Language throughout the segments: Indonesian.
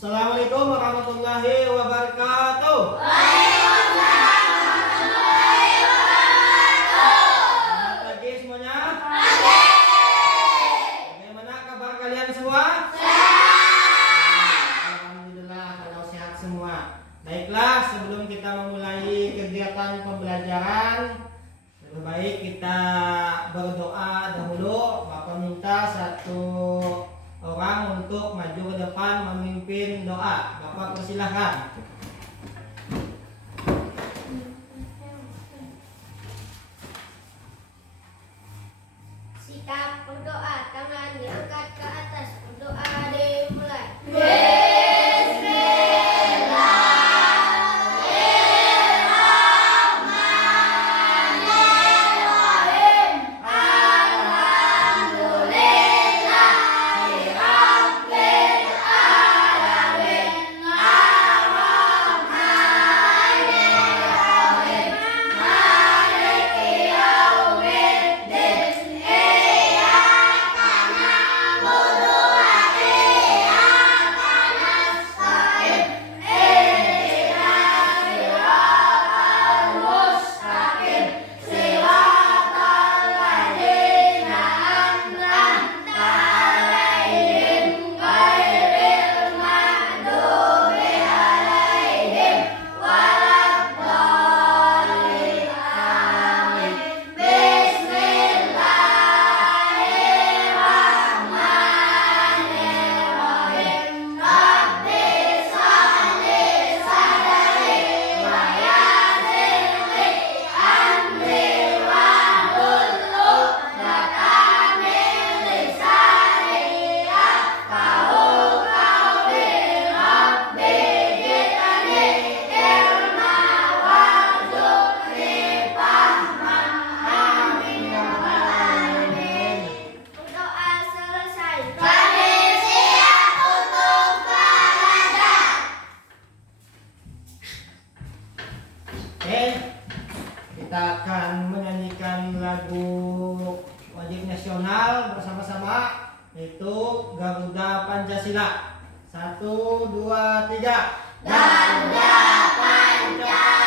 Assalamualaikum warahmatullahi wabarakatuh. Waalaikumsalam warahmatullahi wabarakatuh. Selamat pagi semuanya. Pagi. Bagaimana kabar kalian semua? Sehat. Alhamdulillah kalau sehat semua. Baiklah, sebelum kita memulai kegiatan pembelajaran, lebih baik kita berdoa dahulu. Bapak minta satu orang untuk maju ke depan memimpin doa. Bapak persilahkan. Sikap berdoa, tangan diangkat ke atas. Berdoa dimulai. Berdoa selesai. Kami siap untuk belajar. Oke, kita akan menyanyikan lagu wajib nasional bersama-sama, yaitu Garuda Pancasila. 1, 2, 3. Garuda Pancasila,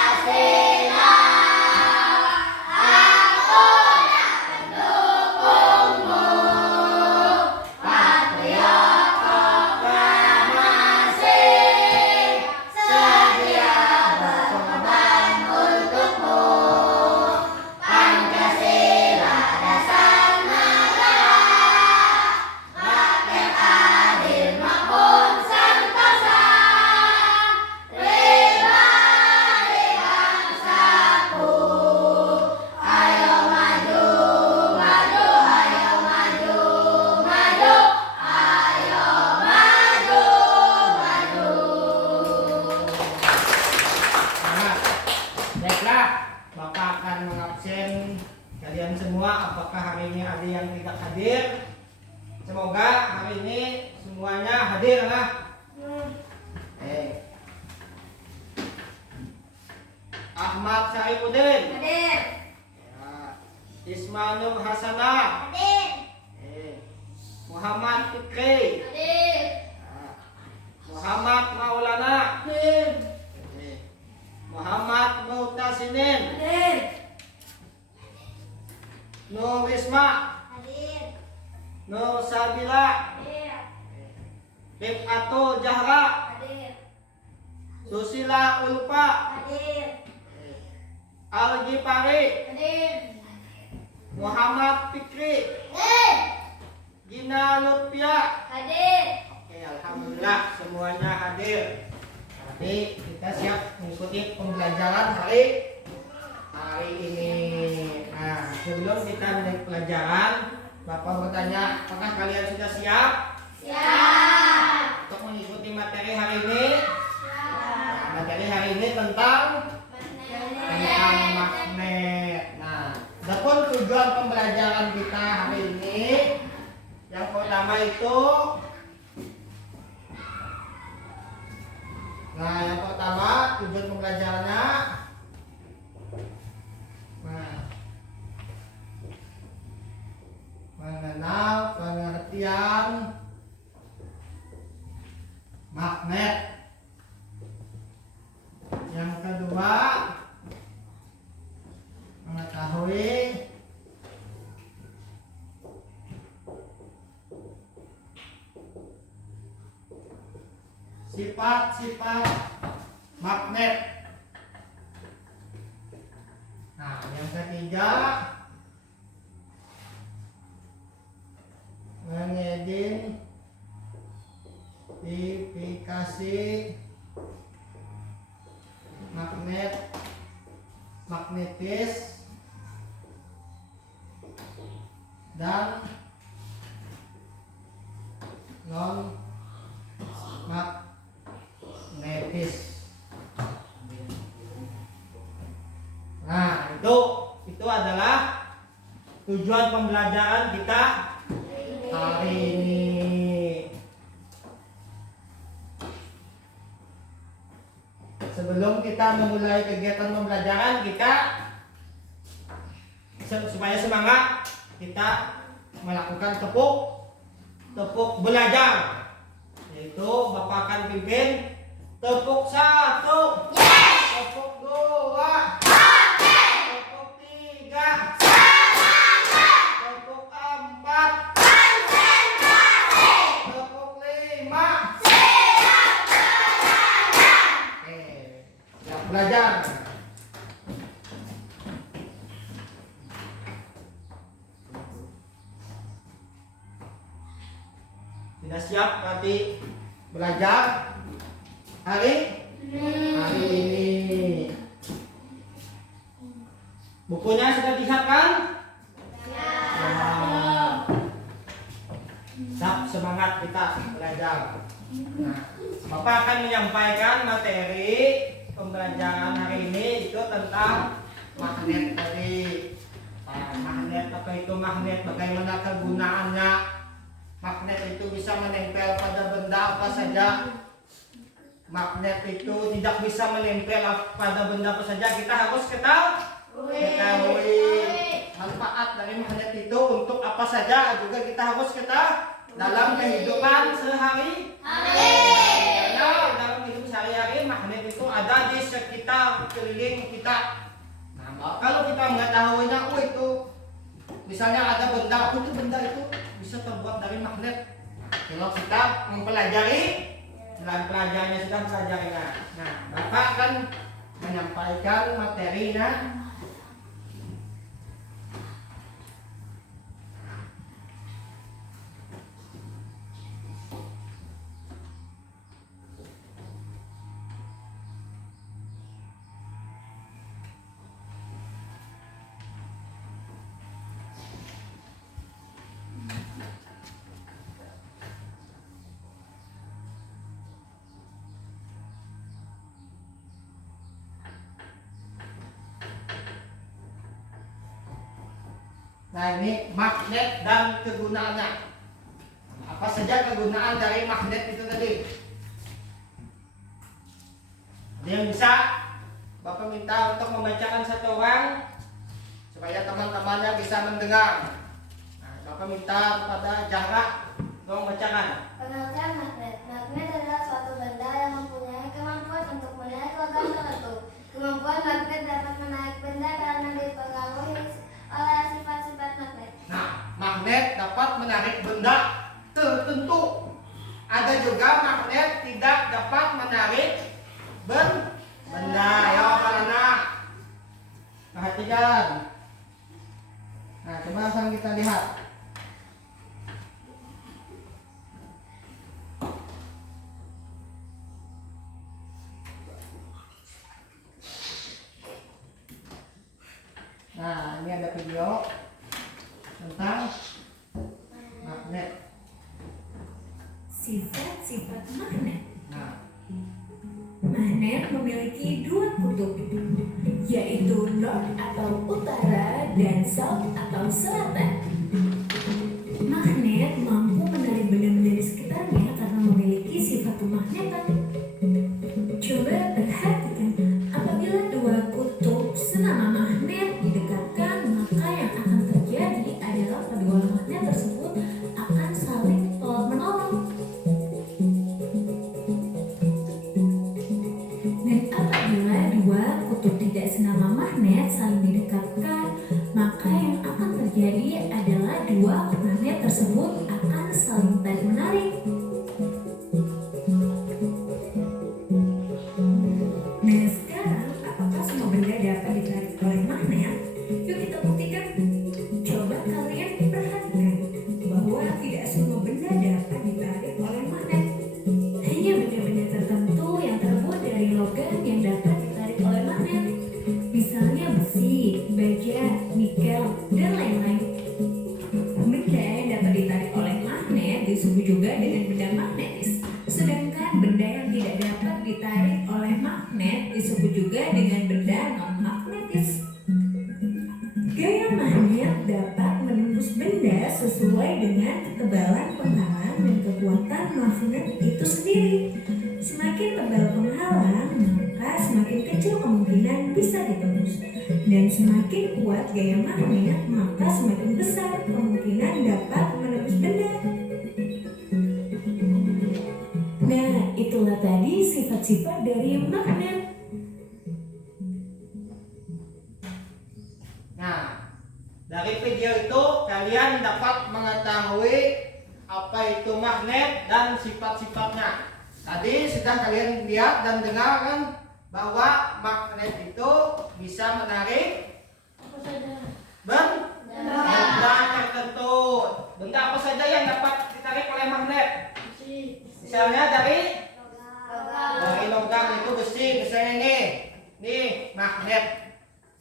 aku akan dukungmu. Patriot proklamasi, sedia berkorban untukmu. Pancasila dasar negara, rakyat adil makmur sentosa. Pribadi bangsaku, ayo maju, maju, ayo maju, maju, ayo maju, maju. Nah, baiklah, Bapak akan mengabsen kalian semua. Apakah hari ini ada yang tidak hadir? Semoga hari ini semuanya hadir, nah. Ahmad Syarifuddin, Hadir, ya. Ismail Nur Hasanah, hadir, Muhammad Fikri, hadir, ya. Muhammad Maulana, hadir, Muhammad Muhtasinin, hadir, Nur Isma, hadir, Nur Sabila, hadir, Rif'atul Jahra, hadir, Susila Ulfa, hadir, Al-Ghifari, hadir, Muhammad Fikri, hadir, Gina Lutfia. hadir. Oke, alhamdulillah semuanya hadir. Nanti kita siap mengikuti pembelajaran hari ini. Nah, sebelum kita mulai pelajaran, Bapak bertanya, apakah kalian sudah siap Siap. untuk mengikuti materi hari ini? Siap. Nah, materi hari ini tentang magnet. Nah, adapun tujuan pembelajaran kita hari ini, yang pertama itu, yang pertama tujuan pembelajarannya, mengenal pengertian magnet. Yang kedua, mengetahui sifat-sifat magnet. Nah, yang ketiga, mengidentifikasi magnet, magnetis dan non magnetis. Nah, itu adalah tujuan pembelajaran kita hari ini. Sebelum kita memulai kegiatan pembelajaran kita, supaya semangat, kita melakukan tepuk belajar, yaitu Bapak akan pimpin tepuk 1, tepuk 2, tepuk 3, tepuk 4, tepuk 5. Oke, siap belajar. Sudah siap nanti belajar hari ini. Bukunya sudah disiapkan? Ya. Siap, semangat kita belajar. Nah, Bapak akan menyampaikan materi pembelajaran hari ini itu tentang magnet tadi. Magnet, apa itu magnet? Bagaimana kegunaannya? Magnet itu bisa menempel pada benda apa saja. Magnet itu tidak bisa menempel pada benda apa saja. Kita harus ketahui manfaat dari magnet itu untuk apa saja. Juga kita harus ketahui dalam kehidupan sehari-hari. Karena dalam hidup sehari-hari magnet itu ada di sekitar keliling kita. Nah, kalau kita mengetahuinya, itu misalnya ada benda, itu benda itu bisa terbuat dari magnet. Kalau kita mempelajari, selain pelajarannya sudah mempelajarinya. Nah, Bapak akan menyampaikan materinya. Nah, ini magnet dan kegunaannya. Apa saja kegunaan dari magnet itu tadi? Ada yang bisa? Bapak minta untuk membacakan satu orang supaya teman-temannya bisa mendengar. Nah, Bapak minta kepada Zahra untuk membacakan. Pengertian magnet. Magnet adalah suatu benda yang mempunyai kemampuan untuk menarik logam tertentu. Kemampuan magnet dapat menarik benda karena dipengaruhi oleh sifat-sifat magnet. Nah, magnet dapat menarik benda tertentu. Ada juga magnet tidak dapat menarik benda. Ya, karena perhatikan. Nah, coba langsung kita lihat. Nah, ini ada video tentang magnet. Sifat-sifat magnet. Nah, Magnet memiliki dua kutub, yaitu north atau utara dan south atau selatan. Magnet mampu menarik benda-benda di sekitarnya karena memiliki sifat kemagnetan. Coba perhatikan, apabila dua kutub senama magnet didekatkan, maka yang akan terjadi adalah kedua magnet tersebut akan saling tolak-menolong. dengan benda magnetis. Sedangkan benda yang tidak dapat ditarik oleh magnet disebut juga dengan benda non-magnetis. Gaya magnet dapat menembus benda sesuai dengan ketebalan penghalang dan kekuatan magnet itu sendiri. Semakin tebal penghalang, maka semakin kecil kemungkinan bisa ditembus. Dan semakin kuat gaya magnet, maka semakin besar kemungkinan dapat menembus benda. Nah, itulah tadi sifat-sifat dari magnet. Nah, dari video itu kalian dapat mengetahui apa itu magnet dan sifat-sifatnya. Tadi sudah kalian lihat dan dengar kan bahwa magnet itu bisa menarik benda tertentu. Benda apa saja yang dapat ditarik oleh magnet? Misalnya dari logam itu besi, misalnya ini magnet.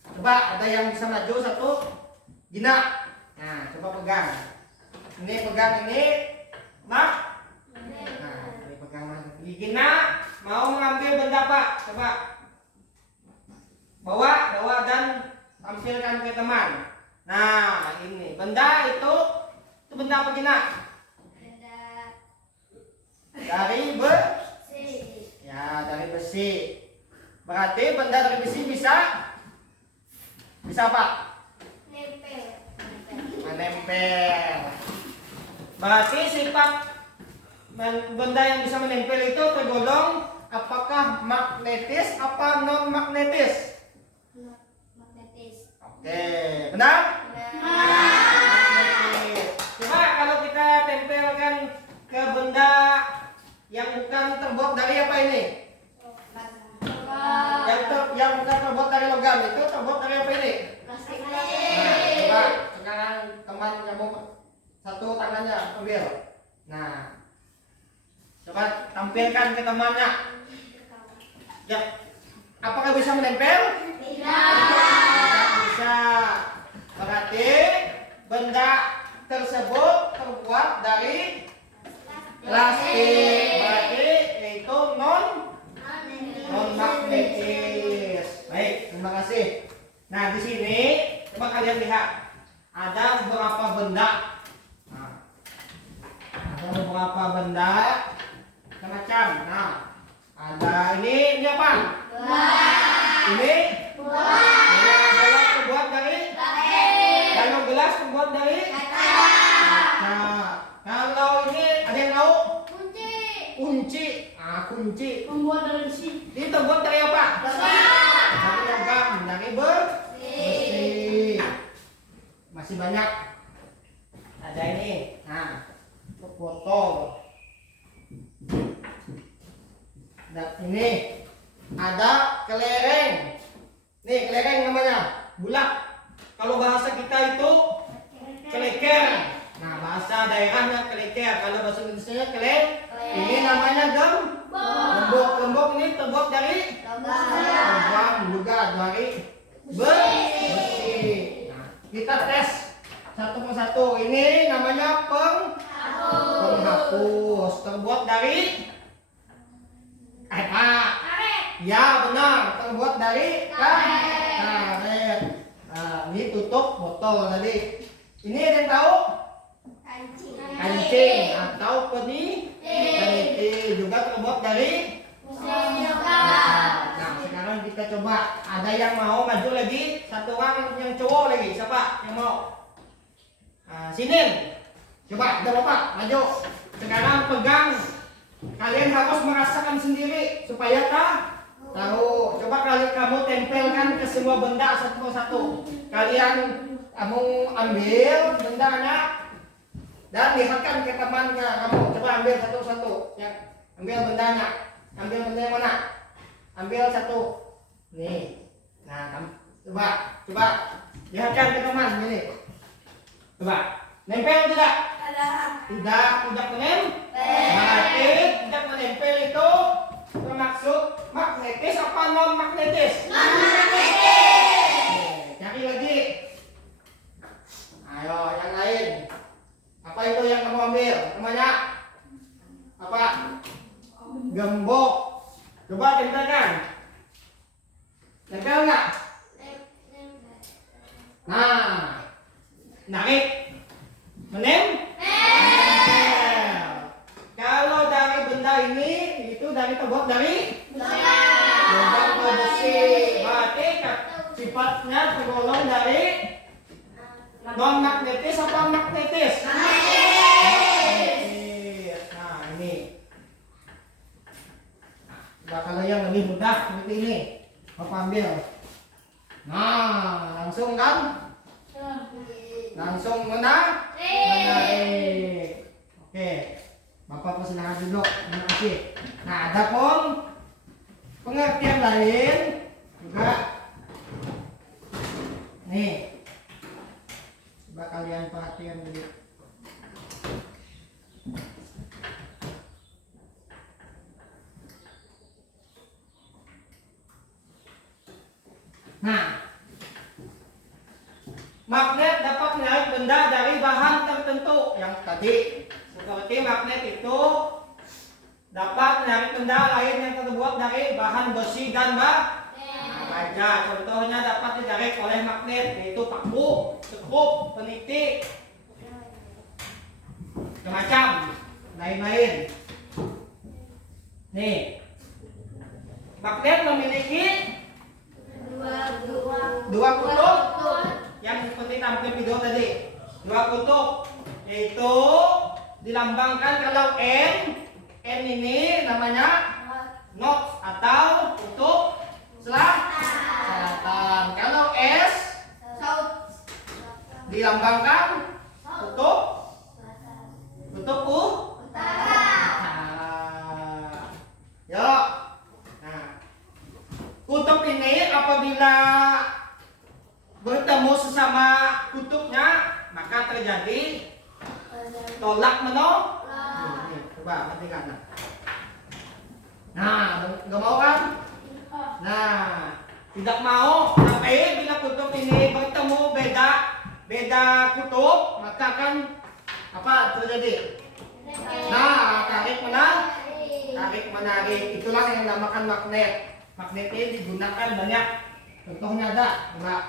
Coba ada yang bisa maju satu, Gina. Nah, coba pegang. Ini pegang ini magnet. Nah, ini pegang magnet. Gina mau mengambil benda apa? Coba bawa dan tampilkan ke teman. Nah, ini benda itu benda apa Gina? Dari besi. Ya, dari besi. Berarti benda dari besi bisa apa? Menempel. Berarti sifat benda yang bisa menempel itu tergolong apakah magnetis apa non magnetis? Oke, benar? Magnetis. Coba kalau kita tempelkan ke benda yang bukan terbuat dari apa ini? Yang bukan terbuat dari logam itu terbuat dari apa ini? Nah, coba sekarang teman kamu satu tangannya ambil. Nah, coba tampilkan ke temannya. Ya, apakah bisa menempel? Tidak bisa. Berarti benda tersebut terbuat dari plastik. Berarti itu non magnetis. Baik, terima kasih. Nah, di sini coba kalian lihat ada beberapa benda. Nah, ada beberapa benda macam. Nah, ada ini apa? Ini gelas terbuat dari kalau gelas terbuat dari kaca. Kalau ini ada yang tahu? Kunci. Kunci Membuat dari besi. ini terbuat dari apa? Dari logam, dari besi. Masih banyak. Ada ini. Nah, botol. Dan ini ada kelereng. Nih kelereng namanya, bulat. Kalau bahasa kita itu keleker. Nah, bahasa daerahnya keleker. Kalau bahasa Indonesia keler. Ini namanya gembok. Gembok ini terbuat dari logam juga dari besi. Nah, kita tes satu persatu. Ini namanya penghapus. Terbuat dari ya benar, terbuat dari karet. Nah, ini tutup botol tadi. Ini ada yang tahu? Kancing atau peniti juga terbuat dari. Nah, sekarang kita coba. Ada yang mau maju lagi? Satu orang yang cowok lagi. Siapa yang mau? Sini. Coba, ada bapak maju. Sekarang pegang. Kalian harus merasakan sendiri supaya tahu. Coba kamu tempelkan ke semua benda satu persatu. Kamu ambil bendanya dan lihatkan ke teman kamu. Coba ambil satu-satu. Ya, ambil bendanya. Ambil benda yang mana? Ambil satu. Nih. Nah, coba lihatkan ke teman ini. Coba. Nempel tidak? Tidak menempel. Berarti tidak menempel itu bermaksud magnetis apa non magnetis? Cari lagi. Ayo yang lain. Apa itu yang kamu ambil? Namanya Apa? Gembok. Coba tempelkan. Tempel nggak? Nah, narik. Kalau dari benda ini itu dari terbuat dari logam besi. Berarti sifatnya tergolong dari non magnetis apa magnetis? Magnetis. Nah ini. Nah, kalau yang lebih mudah seperti ini, Bapak ambil. Nah, langsung kan? Langsung menarik. Oke, Bapak persilakan duduk. Terima kasih. Nah, ada pun pengertian lain juga. Nih, coba kalian perhatian dulu. Nah, magnet dapat menarik benda dari bahan tertentu yang tadi. Seperti magnet itu dapat menarik benda lain yang terbuat dari bahan besi dan baja. Contohnya dapat ditarik oleh magnet, yaitu paku, sekrup, peniti, macam lain-lain. Nih, magnet memiliki dua kutub yang seperti tampil video tadi. Dua kutub, yaitu dilambangkan kalau N ini namanya north atau kutub selatan. Kalau S dilambangkan kutub utara. Yuk. Nah, kutub ini apabila bertemu sesama kutubnya maka terjadi tolak menolak. Coba perhatikan. Nah, nggak mau kan? Nah, tidak mau. Tapi bila kutub ini bertemu beda kutub maka kan apa terjadi? Nah, tarik menarik. Itulah yang dinamakan magnet. Magnet ini digunakan banyak. Contohnya ada, enggak?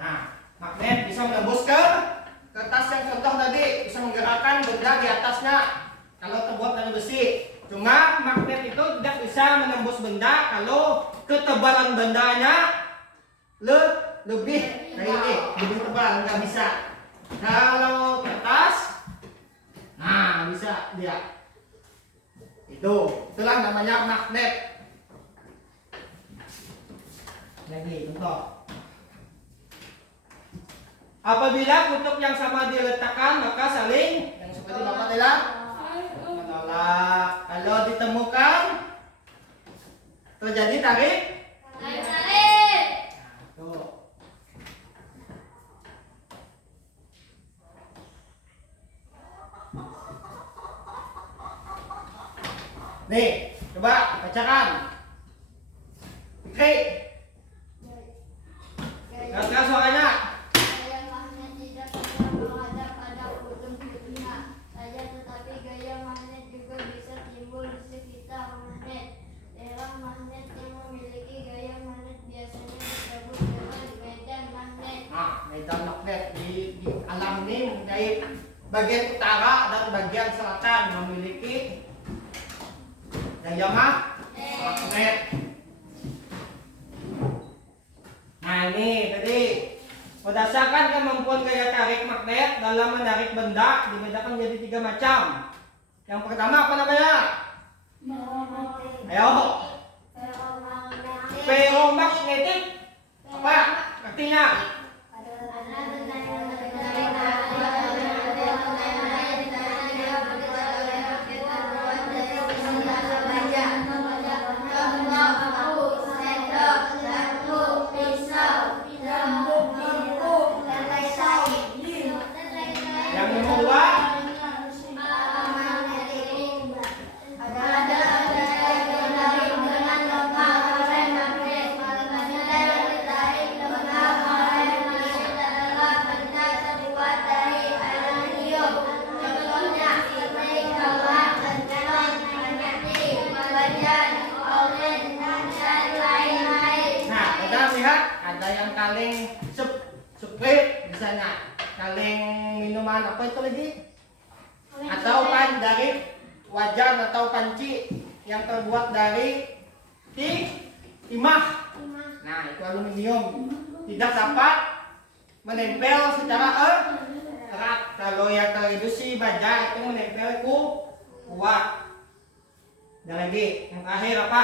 Nah, magnet bisa menembus ke kertas yang contoh tadi, bisa menggerakkan benda di atasnya kalau terbuat dari besi. Cuma magnet itu tidak bisa menembus benda kalau ketebalan bendanya lebih lebih tebal, nggak bisa. Kalau kertas, nah bisa dia. Itulah namanya magnet. Lagi contoh. Apabila kutub yang sama diletakkan maka saling yang seperti Bapak adalah menolak. Kalau ditemukan terjadi tarik. Tuh. Nih, coba bacakan. Oke. Keras suaranya. Medan magnet di alam ini dari bagian utara dan bagian selatan memiliki daya magnet. Nah ini tadi berdasarkan kemampuan gaya tarik magnet dalam menarik benda dibedakan menjadi 3 macam. Yang pertama apa namanya? Ayo. Ferromagnetik. Apa artinya? atau panci yang terbuat dari timah. Nah, itu aluminium. Tidak dapat menempel secara erat. Kalau yang tereduksi baja itu menempel kuat. Dan lagi, yang terakhir apa?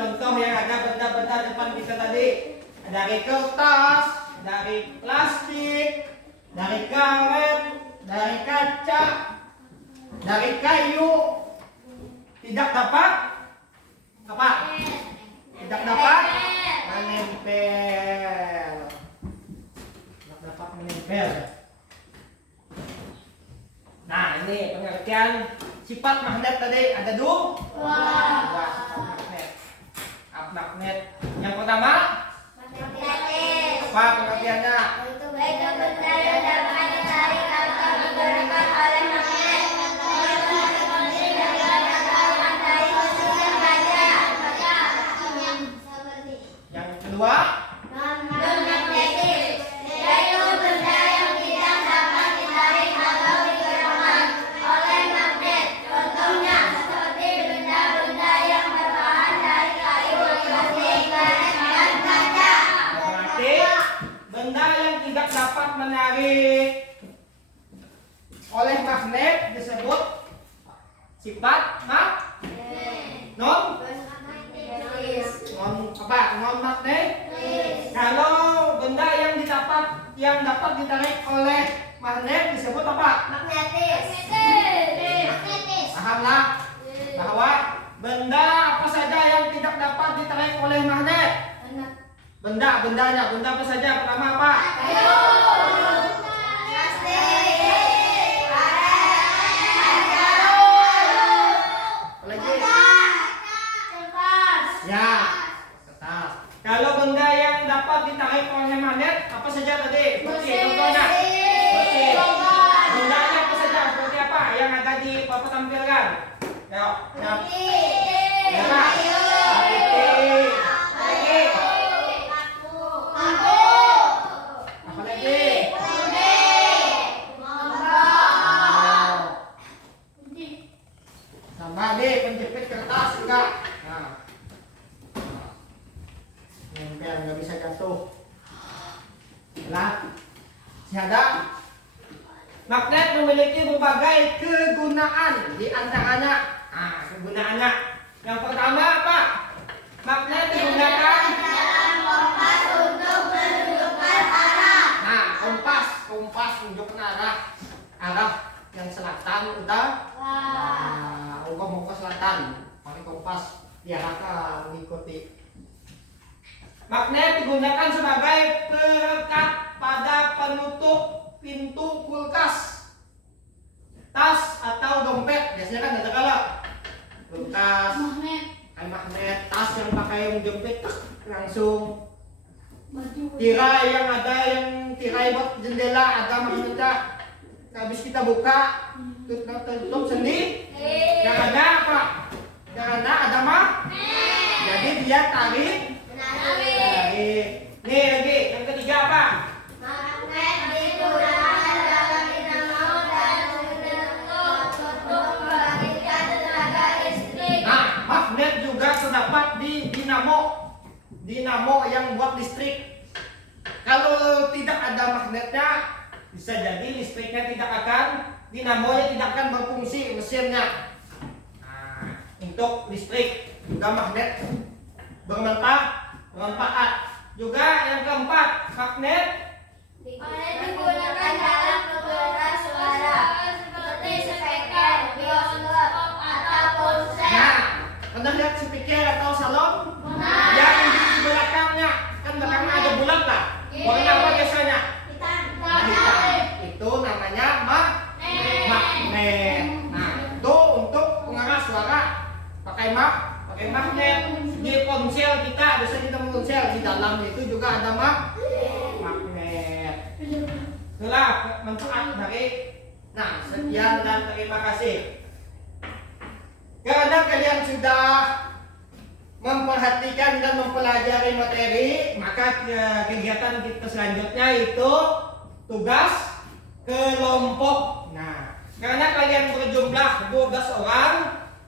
Contoh yang ada benda-benda depan kita tadi, dari kertas, dari plastik, dari karet, dari kaca, dari kayu, tidak dapat apa? Tidak dapat menempel. Tidak dapat menempel. Nah, ini pengertian sifat magnet tadi ada dua sifat magnet. Magnet yang pertama apa pengertiannya? Itu benda yang dapat ditarik atau digerakkan oleh magnet. Yang kedua Non-magnetis, yaitu benda yang tidak dapat ditarik atau digerakkan oleh magnet. Contohnya seperti benda-benda yang berbahan dari kayu, plastik, karet, dan kaca. berarti benda yang tidak dapat menarik oleh magnet disebut sifat non magnet. Kalau benda yang dapat ditarik oleh magnet disebut apa? Magnetis. Pahamlah bahwa benda apa saja yang tidak dapat ditarik oleh magnet? Benda apa saja? Pertama apa? Apalagi? Ya, kertas. Kalau benda yang dapat ditarik oleh magnet apa saja tadi? Seperti contohnya. Mesin. Bendanya apa saja? Seperti apa? Yang ada di Bapak tampilkan. Yuk, siap. Ya, Pak. Titik. Lagi. Apa lagi? Sama deh penjepit kertas juga. Nah. Nempel nggak bisa jatuh. Nah, ada magnet memiliki berbagai kegunaan di antaranya. Kegunaannya yang pertama apa? Magnet digunakan Kompas untuk menunjukkan arah. Nah, kompas menunjukkan arah yang selatan udah. Mau ke selatan, pakai kompas diarahkan mengikuti. Magnet digunakan sebagai perekat pada penutup pintu kulkas, tas atau dompet. Biasanya kan ada kalau kulkas, magnet, tas yang pakai jepit langsung. Tirai yang tirai buat jendela ada magnetnya. Habis kita buka, tutup sendiri. Yang ada apa? Yang ada magnet. Jadi dia tarik. Nih lagi, yang ketiga apa? Magnet digunakan dalam dinamo dan untuk membangkitkan tenaga listrik. Nah, magnet juga terdapat di dinamo yang buat listrik. Kalau tidak ada magnetnya, bisa jadi listriknya tidak akan, dinamonya tidak akan berfungsi mesinnya. Nah, untuk listrik juga magnet bermanfaat. Juga yang keempat, magnet Digunakan dalam penggerak suara seperti speaker, bioskop, atau konser. Nah, pernah lihat speaker atau salon? Yang di belakangnya, kan belakangnya ada bulat lah. Warna apa biasanya? Hitam. Itu namanya magnet. Nah, itu untuk pengarah suara pakai magnet. Di ponsel kita, biasanya kita ponsel di dalam itu juga ada magnet. manfaat dari. Nah, sekian dan terima kasih. Karena kalian sudah memperhatikan dan mempelajari materi, maka kegiatan kita selanjutnya itu tugas kelompok. Nah, karena kalian berjumlah 12 orang,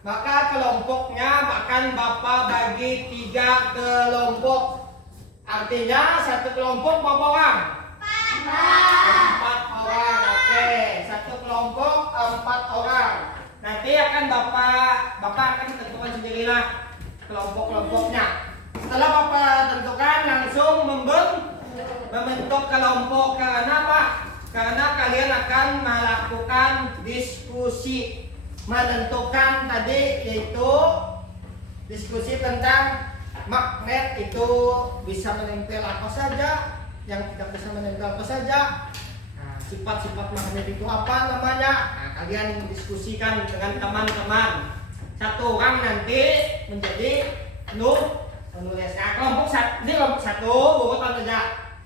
maka kelompoknya akan Bapak bagi 3 kelompok. Artinya satu kelompok berapa orang? 4 orang. Oke, satu kelompok 4 orang. Nanti akan Bapak akan tentukan sendirilah kelompok-kelompoknya. Setelah Bapak tentukan, langsung membentuk kelompok. Karena apa? Karena kalian akan melakukan diskusi, menentukan tadi yaitu diskusi tentang magnet itu bisa menempel apa saja, yang tidak bisa menempel apa saja. Nah, sifat-sifat magnet itu apa namanya? Nah, kalian diskusikan dengan teman-teman. Satu orang nanti menjadi penulis. Nah, kelompok satu, ini kelompok 1 urutan saja.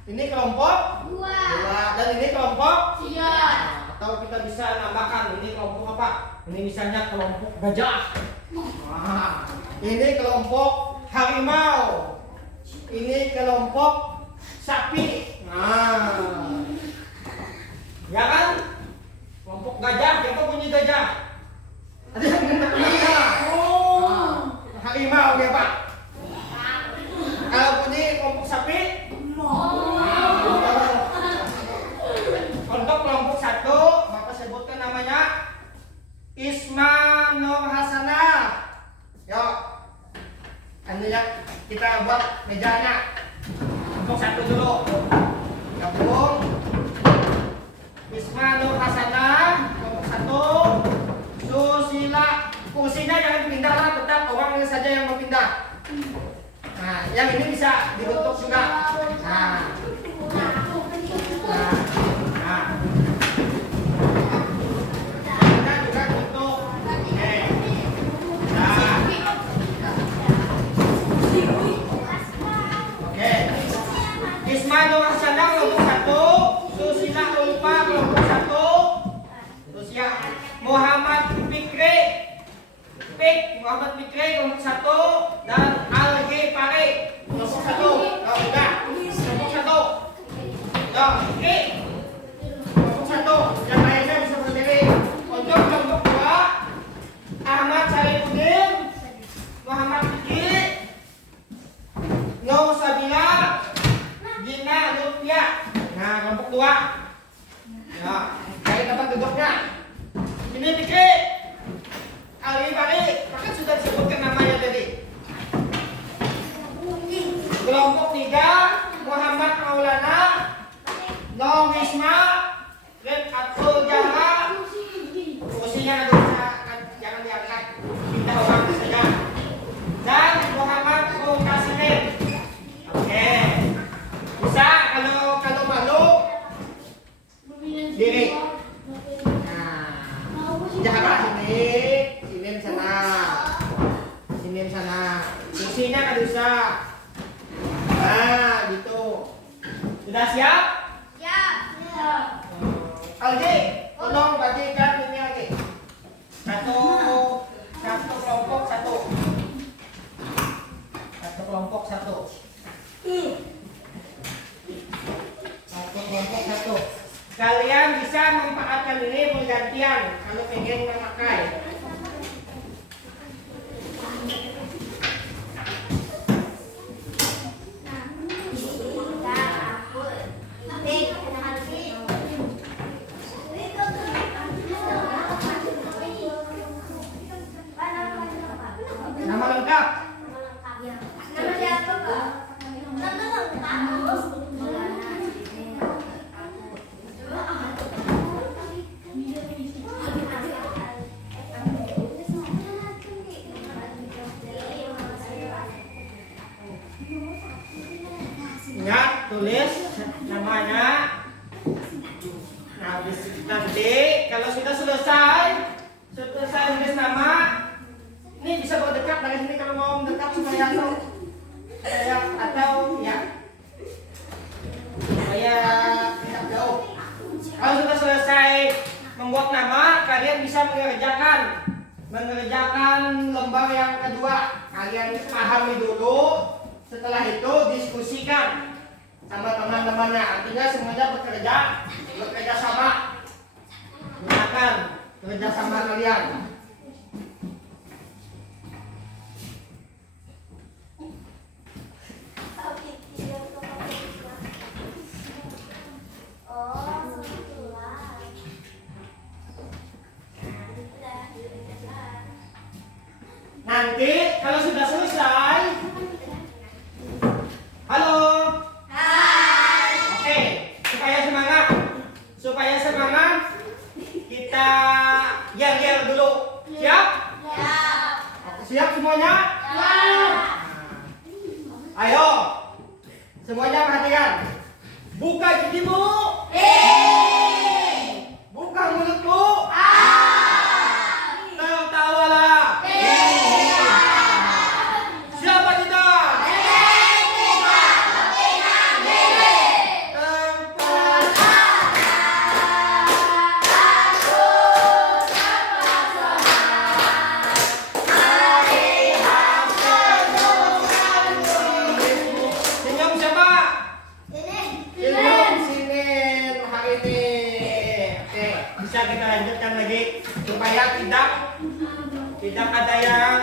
Ini kelompok 2 dan ini kelompok 3. Nah, atau kita bisa nambahkan ini kelompok apa? Ini misalnya kelompok gajah. Nah, ini kelompok harimau. Ini kelompok sapi. Nah, ya kan? Kelompok gajah, siapa bunyi gajah? Ada yang kena. Harimau ya Pak. Kalau bunyi kelompok sapi, untuk kelompok 1, Bapak sebutkan namanya Isma Nur Hasanah. Yuk, ini ya kita buat mejanya. Untuk 1 dulu. Gabung. Isma Nur Hasanah, kelompok 1. Susila, kursinya jangan pindah lah, tetap orang ini saja yang berpindah. Nah, yang ini bisa dibentuk juga. Nah, kita juga bentuk. Oke. Isma Nur Hasanah kelompok 1, Susila Ulfa kelompok 1. Terus ya Muhammad Fikri kelompok 1 dan Algi Pari kelompok 1. Oh, udah. Kelompok 1. Ya, Fikri kelompok 1. Yang lainnya bisa berdiri. Untuk kelompok 2, Ahmad Sarifuddin, Muhammad Fikri, Nur Sabila, Gina Lutfia. Nah, kelompok 2. Ya, cari tempat duduknya. Ini Fikri, Ali Bari, maka sudah disebutkan namanya tadi. Kelompok 3, Muhammad Maulana, Nong Isma, Red Atul Jahra. Kursinya jangan diangkat, pindah orang saja. Dan Muhammad Mukasimin. Oke, bisa kalau malu diri. Jahra sini sana. Kursinya kan bisa. Nah, gitu. Sudah siap? Aldi, tolong bagikan ini lagi. Satu kelompok 1. Satu kelompok 1. Satu kelompok 1. Kalian bisa memanfaatkan ini bergantian kalau pengen memakai. Nama lengkap. Nama siapa, Kak? Nama lengkap. Ingat, tulis namanya. Nah, nanti kalau sudah selesai tulis nama. Ini bisa berdekat dari sini kalau mau mendekat supaya atau ya supaya tidak jauh. Kalau sudah selesai membuat nama, kalian bisa mengerjakan lembar yang kedua. Kalian pahami dulu, setelah itu diskusikan sama teman-temannya. Artinya semuanya bekerja sama. Gunakan kerja sama kalian. Nanti kalau sudah selesai, halo. Hai. Oke, supaya semangat, kita yel dulu. Siap? Oke, siap semuanya? Ayo, semuanya perhatikan. Buka gigimu. Buka mulutmu. Tertawalah. Siapa kita? Senyum siapa? Sinin hari ini. Oke, bisa kita lanjutkan lagi supaya tidak ada yang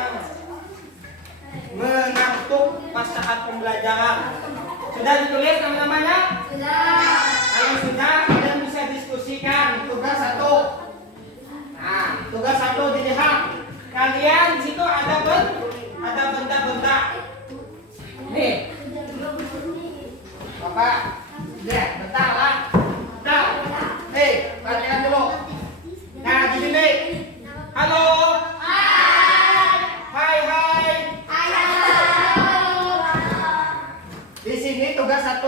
mengantuk pas saat pembelajaran. Sudah ditulis nama-namanya? Kalau sudah, kalian bisa diskusikan tugas 1. Nah, tugas 1 dilihat. Kalian di situ ada benda-benda. Nih, Bapak, lihat, bentar lah. Bentar. Perhatikan dulu. Nah, di sini. Halo. Hai. Di sini tugas 1.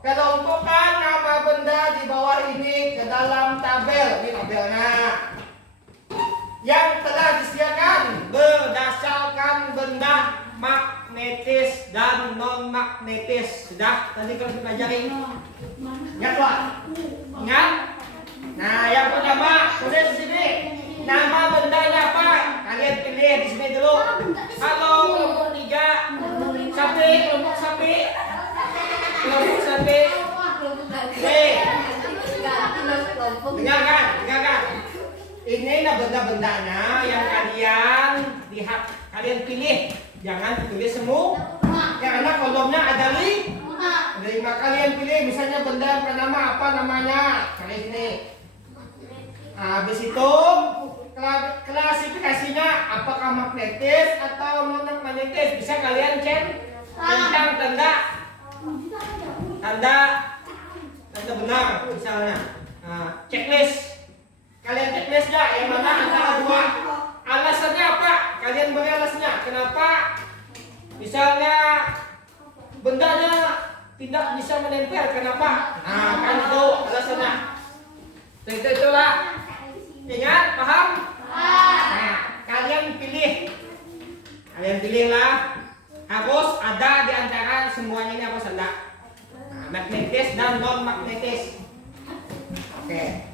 Kelompokkan nama benda di bawah ini ke dalam tabel. Ini tabelnya. Yang telah disediakan berdasarkan benda magnetis dan non magnetis. Sudah tadi kalau kita pelajari. Ingat Pak? Ingat? Nah, yang pertama tulis di sini. Nama bendanya apa? Kalian pilih di sini dulu. Halo, kelompok 3. Kelompok sapi. Dengarkan. Ini benda-bendanya yang kalian lihat, kalian pilih. Jangan ditulis semua. Karena kolomnya ada 5. Kalian pilih, misalnya benda yang bernama apa namanya? Kalian ini. Habis itu klasifikasinya apakah magnetis atau non magnetis, bisa kalian cek tentang tanda benar misalnya. Checklist, kalian checklist ya yang mana antara 2. Alasannya apa? Kalian beri alasannya. Kenapa? Misalnya bendanya tidak bisa menempel, kenapa? Nah, kan itu alasannya. Itulah. Ingat, paham? Nah, kalian pilihlah. Harus ada di antara semuanya ini harus ada. Nah, magnetis dan non magnetis. Oke.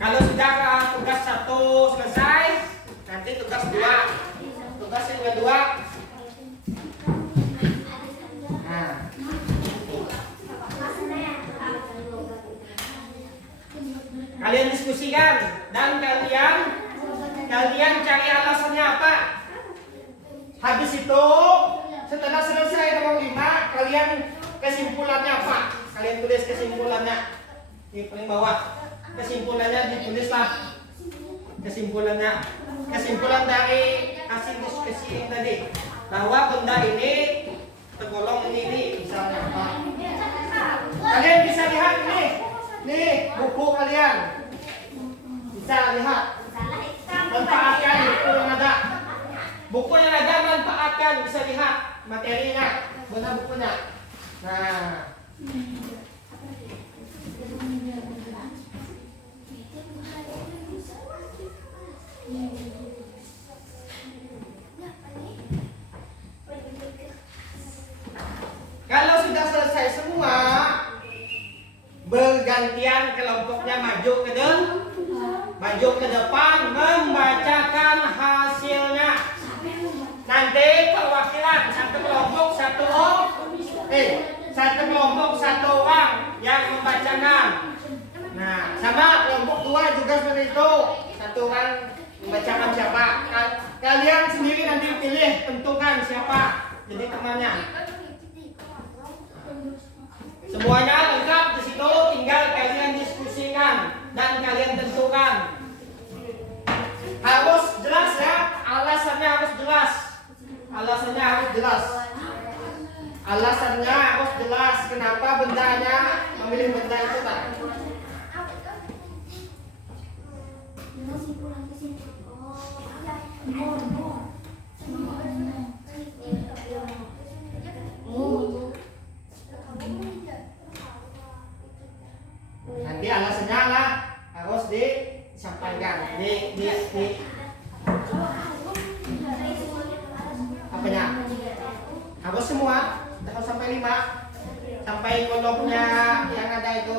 Kalau sudah tugas 1 selesai, nanti tugas 2. Tugas yang kedua. Nah. Kalian diskusikan dan kalian cari alasannya apa. Habis itu setelah selesai nomor 5, kalian kesimpulannya apa? Kalian tulis kesimpulannya di paling bawah. Kesimpulannya ditulislah. Kesimpulan dari hasil diskusi tadi bahwa benda ini tergolong ini misalnya apa. Kalian bisa lihat nih buku kalian. Bisa lihat. Manfaatkan buku yang ada. Buku yang ada manfaatkan, bisa lihat materinya, mana bukunya. Nah. Kalau sudah selesai semua, bergantian kelompoknya maju ke depan. Maju ke depan membacakan hasilnya. Nanti perwakilan satu kelompok satu orang yang membacakan. Nah, sama kelompok 2 juga seperti itu. Satu orang membacakan siapa. Kalian sendiri nanti pilih, tentukan siapa jadi temannya. Semuanya lengkap di situ, tinggal kalian diskusikan dan kalian tentukan. Harus jelas ya, alasannya harus jelas. Alasannya harus jelas kenapa bendanya memilih benda itu kan. Nanti alasannya lah harus disampaikan apanya? Harus semua, harus sampai 5, sampai kolomnya yang ada itu.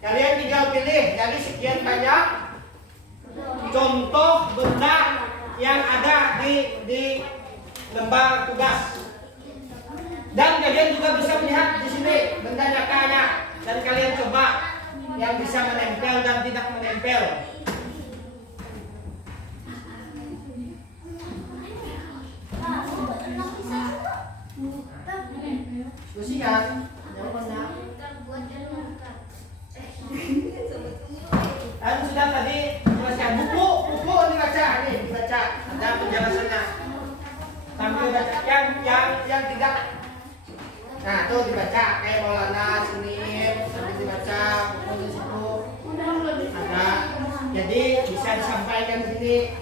Kalian tinggal pilih dari sekian banyak contoh benda yang ada di lembar tugas. Dan kalian juga bisa melihat di sini benda nyatanya, dan kalian coba yang bisa menempel dan tidak menempel. Diskusikan jawabannya. Dan sudah tadi jelaskan buku dibaca, ada penjelasannya. Sambil baca yang tidak. Nah, tuh dibaca kayak Maulana Sunif, sambil dibaca buku di situ. Ada. Jadi bisa disampaikan di sini.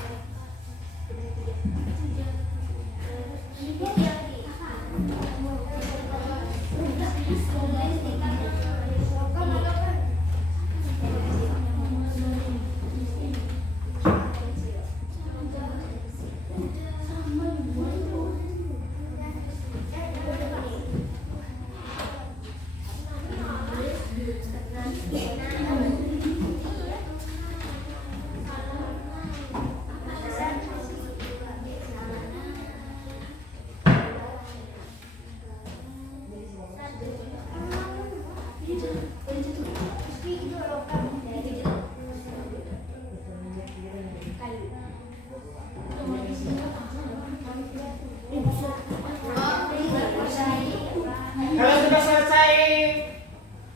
Kalau sudah selesai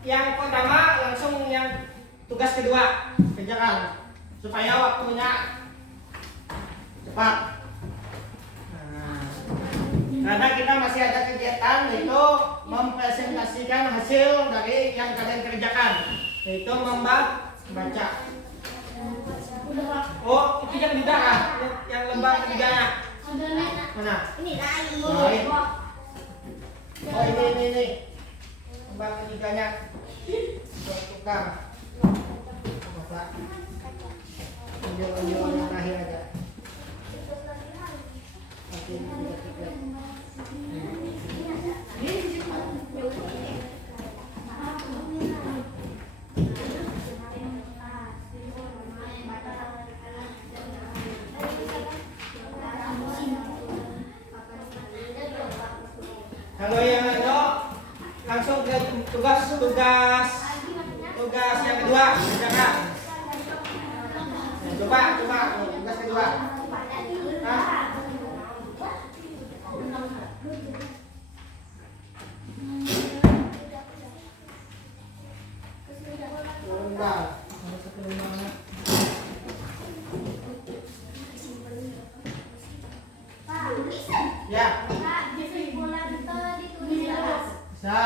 yang pertama, langsung yang tugas kedua kerjakan supaya waktunya cepat. Karena kita masih ada kegiatan yaitu mempresentasikan hasil dari yang kalian kerjakan, yaitu membaca. Oh, itu yang di darah, yang lembar ketiganya. Mana? Ini lain. Oh, ini lembar ketiganya. Tukang. Bapak. Lanjut yang terakhir aja. Oke, tiga. Kalau yang itu langsung ke tugas yang kedua, jangan. Coba tugas kedua. Ya. Bisa.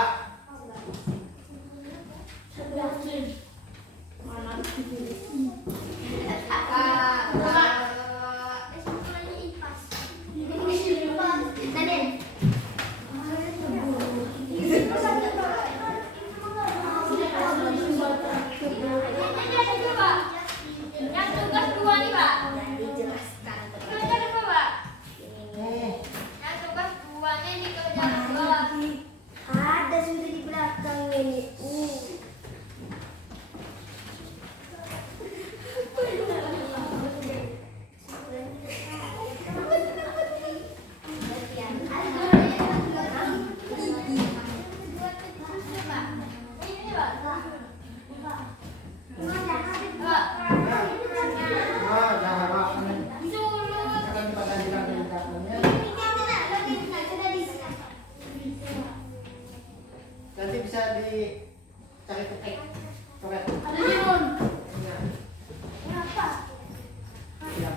Ada sudah di belakang ini. jangan Pak. Akan kita lanjutkan penjelasannya. Nanti bisa dicari ketik coret. Ya.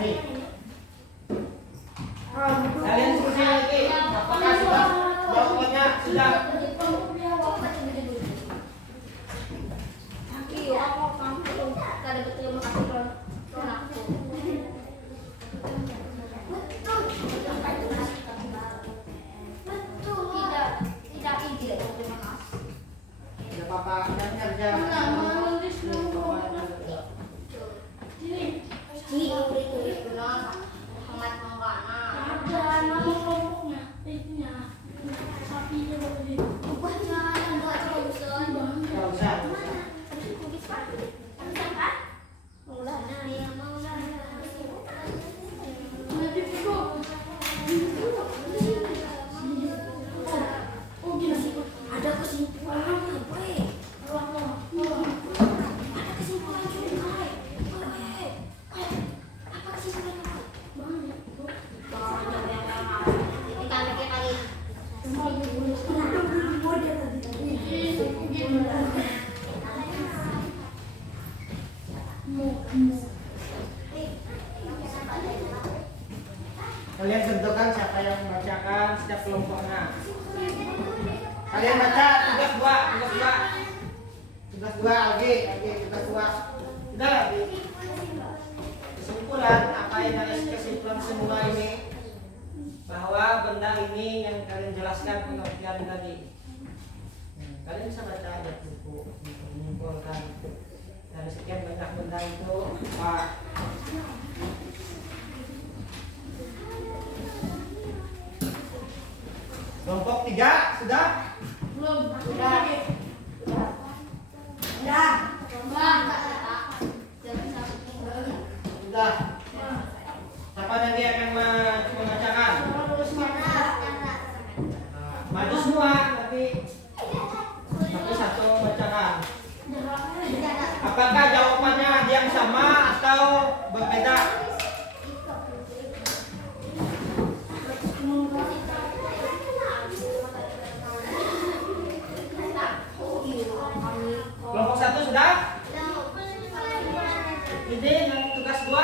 Hei. Kalian diskusi lagi. Apakah sudah jawabannya sudah? Tidak apa-apa, dan kerja. Tidak usah. Ada kesimpulan apa ya? Ada kesimpulan juga. Apa kesimpulan apa? Kalian tentukan siapa yang membacakan setiap kelompoknya. Kalian baca tugas dua. Tugas dua, Algi, tugas dua. Sudah, Algi. Kesimpulan, apa yang dari kesimpulan semua ini? Bahwa benda ini yang kalian jelaskan pengertian tadi. Kalian bisa baca ada buku untuk menyimpulkan dari sekian banyak benda itu apa. Kelompok 3 sudah? Belum. Sudah. Sudah. Siapa nanti akan membacakan? Maju semua nanti satu membacakan. Apakah jawabannya ada yang sama atau berbeda? Kelompok 1 sudah? Ini yang tugas 2.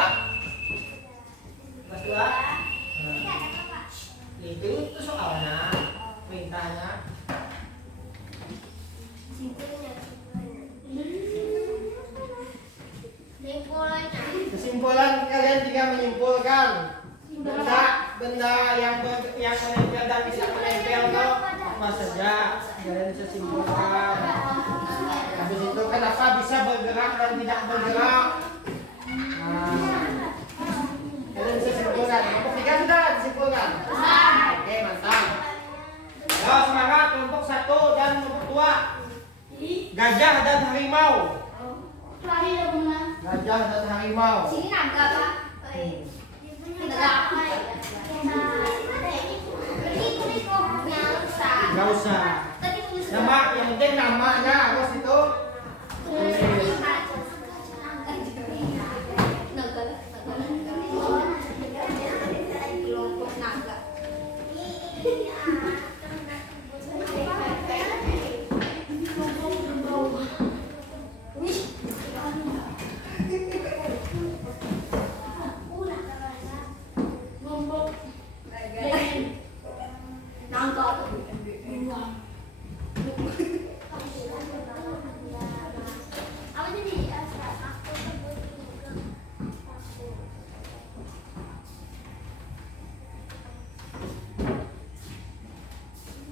Tugas 2. Itu soalnya, perintahnya. Kesimpulan kalian tinggal menyimpulkan benda yang menempel dan bisa menempel itu apa saja. Kalian bisa simpulkan. Habis itu kenapa bisa bergerak dan tidak bergerak? Kalian bisa simpulkan. Kelompok 3 sudah disimpulkan. Oke, mantap. Yo, semangat kelompok 1 dan kelompok 2. Gajah dan harimau. Gajah dan harimau. Sini naga Pak. Naga apa ya? Gak usah. Nama yang penting namanya awas itu. Kelompok naga.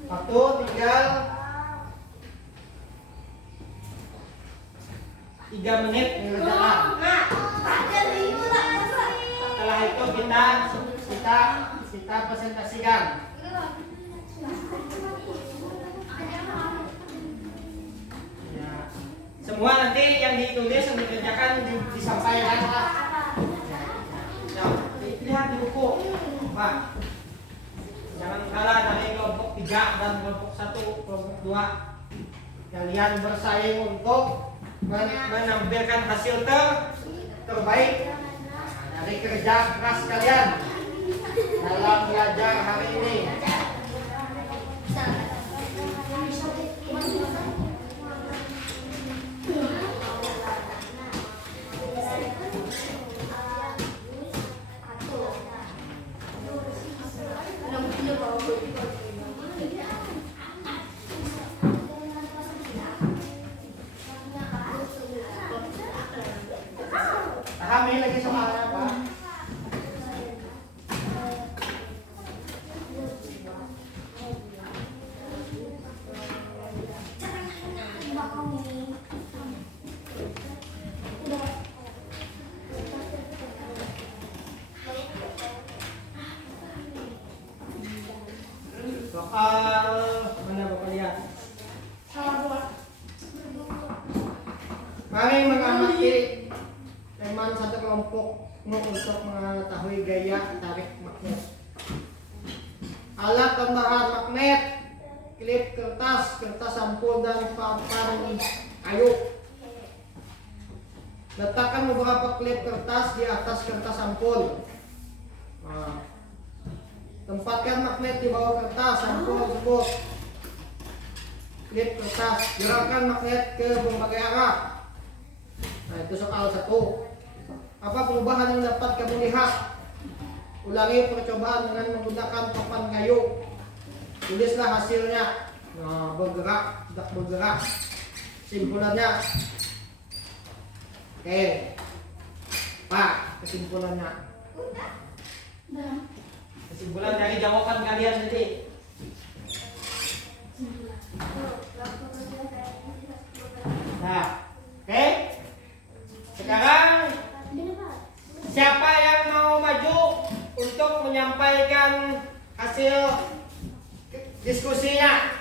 Waktu tinggal 3 menit mengerjakan. Setelah itu kita presentasikan. Ya. Semua nanti yang ditulis yang dikerjakan disampaikan Pak. Ya, lihat di buku Pak. 3 dan kelompok 1, kelompok 2. Kalian bersaing untuk menampilkan hasil terbaik dari kerja keras kalian dalam belajar hari ini. Kami lagi soal apa? Soal mana Bapak lihat? Mari mengamati teman satu kelompok untuk mengetahui gaya tarik magnet. Alat tambahan magnet, klip kertas, kertas sampul dan papan kayu. Letakkan beberapa klip kertas di atas kertas sampul. Nah, tempatkan magnet di bawah kertas sampul tersebut. Klip kertas, gerakkan magnet ke berbagai arah. Nah, itu soal 1. Apa perubahan yang dapat kamu lihat? Ulangi percobaan dengan menggunakan papan kayu. Tulislah hasilnya. Nah, bergerak, tidak bergerak. Kesimpulannya. Oke. Pak, kesimpulannya. Kesimpulan dari jawaban kalian tadi. Nah, oke. Sekarang siapa yang mau maju untuk menyampaikan hasil diskusinya?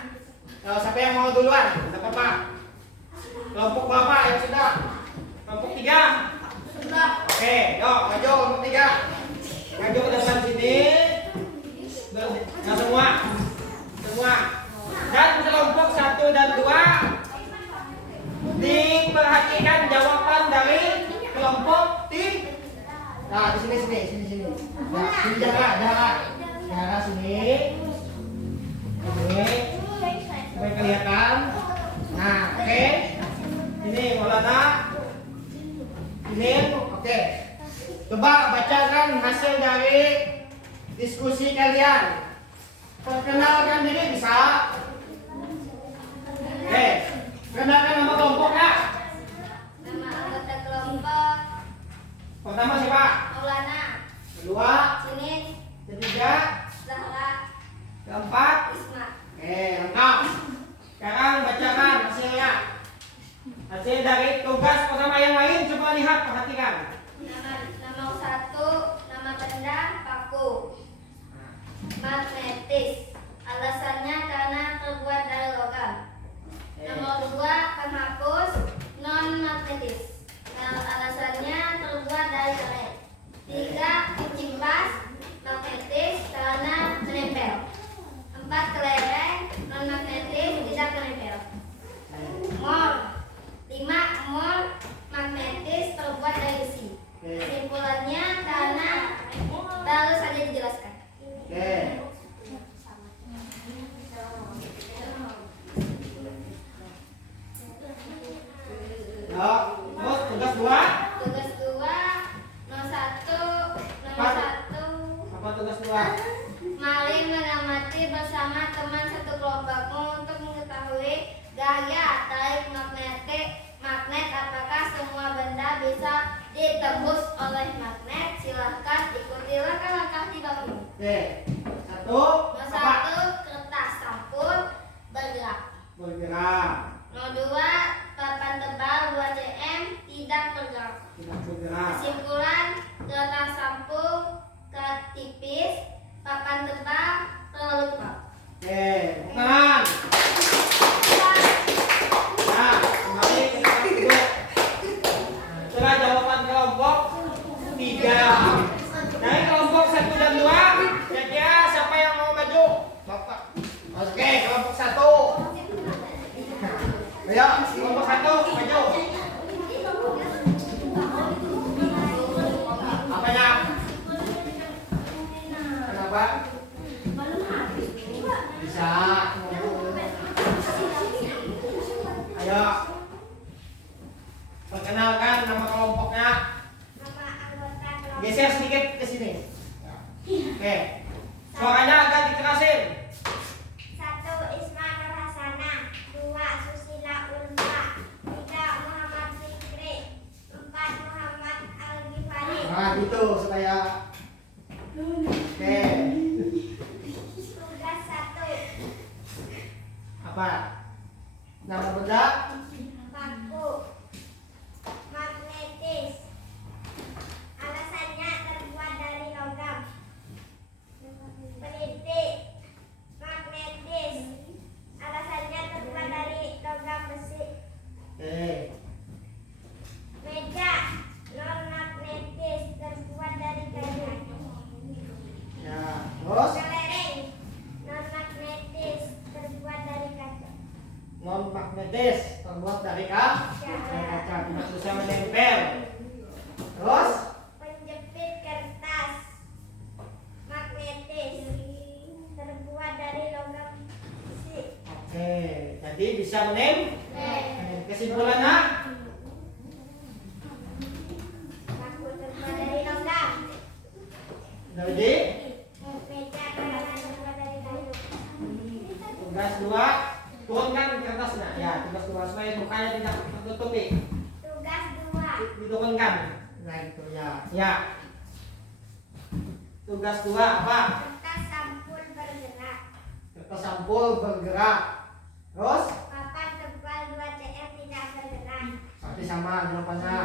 Siapa yang mau duluan? Tidak apa-apa. Kelompok Bapak yang sudah. Kelompok 3. Sudah. Oke, yuk maju kelompok 3. Maju ke depan sini. Nah, semua. Dan kelompok 1 dan 2 diperhatikan jawaban dari kelompok 3. Nah, di sini. Nah, sini jaga sini. Ini supaya kelihatan. Nah, oke. Ini Maulana. Ini oke. Coba bacakan hasil dari diskusi kalian. Perkenalkan diri bisa? Oke. Kenalkan nama kelompoknya. Nama anggota kelompok Pertama siapa? Maulana. Kedua, Sini ketiga, Zahra. keempat. Isma. Oke, lengkap. Sekarang bacakan hasilnya. Hasil dari tugas pertama yang lain coba lihat, perhatikan. Nama 1, nama benda paku. Magnetis. Alasannya karena terbuat dari logam. Nomor 2, penghapus non magnetis. Alasannya terbuat dari karet. 3, kipas magnetis karena menempel. 4, kelereng non magnetis tidak menempel. 5, mol magnetis terbuat dari besi. Kesimpulannya karena baru saja dijelaskan. Oke. Terus tugas 2. Tugas 2, nomor 1, Apa tugas 2? mari mengamati bersama teman satu kelompokmu untuk mengetahui gaya tarik magnet. Apakah semua benda bisa ditembus oleh magnet? Silahkan ikuti langkah-langkah di bawah ini. Oke. 1. Nomor Apa? 1, kertas sampul bergerak. Bergerak. Nomor 2, papan tebal 2 cm tidak bergerak. Tidak bergerak. Kesimpulan, kertas sampul tipis, papan tebal terlalu tebal. Oke, tangan. Nah, kembali ke kelompok dulu. Setelah jawaban kelompok 3. Dari kelompok 1 dan 2, kira-kira siapa yang mau maju? Bapak. Oke. Belum habis. Bisa. Ayo. Perkenalkan nama kelompoknya. Nama anggota kelompok. Geser sedikit ke sini. Oke. Suaranya agak dikerasin. 1. Isma Nur Hasanah. 2. Susila Ulfa. 3. Muhammad Fikri. 4. Muhammad Al-Ghifari. Nah, gitu supaya. Oke. Tugas 1. Apa? Nama benda? Paku. Magnetis. Alasannya terbuat dari logam. Peniti. Magnetis. Alasannya terbuat dari logam besi. Oke. Meja. Non magnetis terbuat dari kayu. Ya, terus Kelereng. Non magnetis terbuat dari kaca. non magnetis terbuat dari kaca, tidak susah menempel. Terus Penjepit kertas. Magnetis terbuat dari logam besi. oke, jadi bisa kesimpulannya Paku terbuat dari logam. jadi Meja karangan terbuat dari kayu. tugas 2 turunkan kertasnya ya, tugas 2 supaya mukanya tidak tertutupi, Tugas 2. diturunkan. Nah itu ya, ya. Tugas 2 apa? Kertas sampul bergerak. Kertas sampul bergerak. Terus Papan tebal 2 cm tidak bergerak. berarti sama jawabannya,